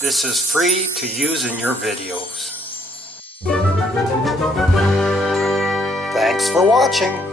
This is free to use in your videos. Thanks for watching.